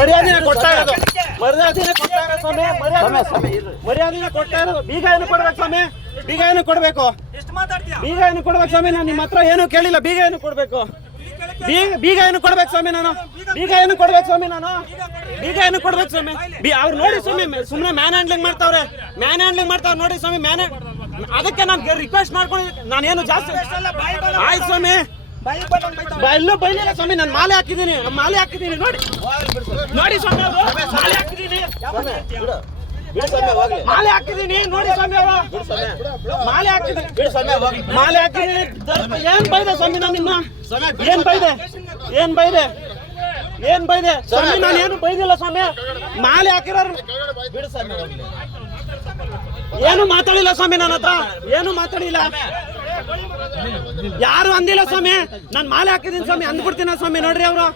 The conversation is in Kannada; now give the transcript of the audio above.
ಮರ್ಯಾದೆನ ಕೊಡ್ತಾ ಇರೋದು. ಮರ್ಯಾದೆನ ಕೊಡ್ತಾ ಇರೋದು ಸ್ವಾಮಿ ಮರ್ಯಾದೆ ಮರ್ಯಾದೆನ ಕೊಡ್ತಾ ಇರೋದು. ಬೀಗ ಏನು ಕೊಡ್ಬೇಕು ಸ್ವಾಮಿ ಬೀಗ ಏನು ಕೊಡ್ಬೇಕು ಬೀಗ ಏನು ಕೊಡ್ಬೇಕು ಸ್ವಾಮಿ ನಾನು ನಿಮ್ಮ ಹತ್ರ ಏನು ಕೇಳಿಲ್ಲ. ಬೀಗ ಏನು ಕೊಡ್ಬೇಕು. ಬೀಗ ಬೀಗ ಏನು ಕೊಡ್ಬೇಕು ಸ್ವಾಮಿ ನಾನು. ಬೀಗ ಏನು ಕೊಡ್ಬೇಕು ಸ್ವಾಮಿ ನಾನು. ಬೀಗ ಏನು ಕೊಡ್ಬೇಕು ಸ್ವಾಮಿ. ಬಿ ಅವ್ರು ನೋಡಿ ಸ್ವಾಮಿ ಸುಮ್ಮನೆ ಮ್ಯಾನ್ ಹ್ಯಾಂಡ್ಲಿಂಗ್ ಮಾಡ್ತಾವ್ರೆ. ಮ್ಯಾನ್ ಹ್ಯಾಂಡ್ಲಿಂಗ್ ಮಾಡ್ತಾವ್ರೆ ನೋಡಿ ಸ್ವಾಮಿ ಮ್ಯಾನ್ ಅದಕ್ಕೆ ನಾನು ರಿಕ್ವೆಸ್ಟ್ ಮಾಡ್ಕೊಂಡಿದ್ದೆ. ನಾನೇನು ಜಾಸ್ತಿ ಆಯ್ತು ಸ್ವಾಮಿ. ಎಲ್ಲೂ ಬೈಲಿಲ್ಲ ಸ್ವಾಮಿ ನಾನು ಮಾಲೆ ಹಾಕಿದ್ದೀನಿ ಮಾಲೆ ಹಾಕಿದ್ದೀನಿ ನೋಡಿ. ನೋಡಿ ಸ್ವಾಮಿ ಅವರು ಮಾಲೆ ಹಾಕಿದ್ದೀನಿ ಮಾಲೆ ಹಾಕಿದ್ದೀನಿ ನೋಡಿ ಸ್ವಾಮಿ ಅವರು. ಮಾಲೆ ಹಾಕಿದ್ದೀನಿ ಮಾಲೆ ಹಾಕಿದ್ದೀನಿ ಏನ್ ಬೈದೆ ಸ್ವಾಮಿ ನಾನು ಇನ್ನ ಏನ್ ಬೈದೆ? ಏನ್ ಬೈದೆ? ಏನ್ ಬೈದೆ? ಸ್ವಾಮಿ ನಾನು ಏನು ಬೈದಿಲ್ಲ ಸ್ವಾಮಿ. ಮಾಲೆ ಹಾಕಿರೋರು ಏನು ಮಾತಾಡಿಲ್ಲ ಸ್ವಾಮಿ ನನ್ನ ಹತ್ರ? ಏನು ಮಾತಾಡಿಲ್ಲ? ಯಾರು ಅಂದಿಲ್ಲ ಸ್ವಾಮಿ. ನಾನು ಮಾಲೆ ಹಾಕಿದ್ದೀನಿ ಸ್ವಾಮಿ. ಅಂದ್ಬಿಡ್ತೀನ ಸ್ವಾಮಿ? ನೋಡ್ರಿ ಅವರು.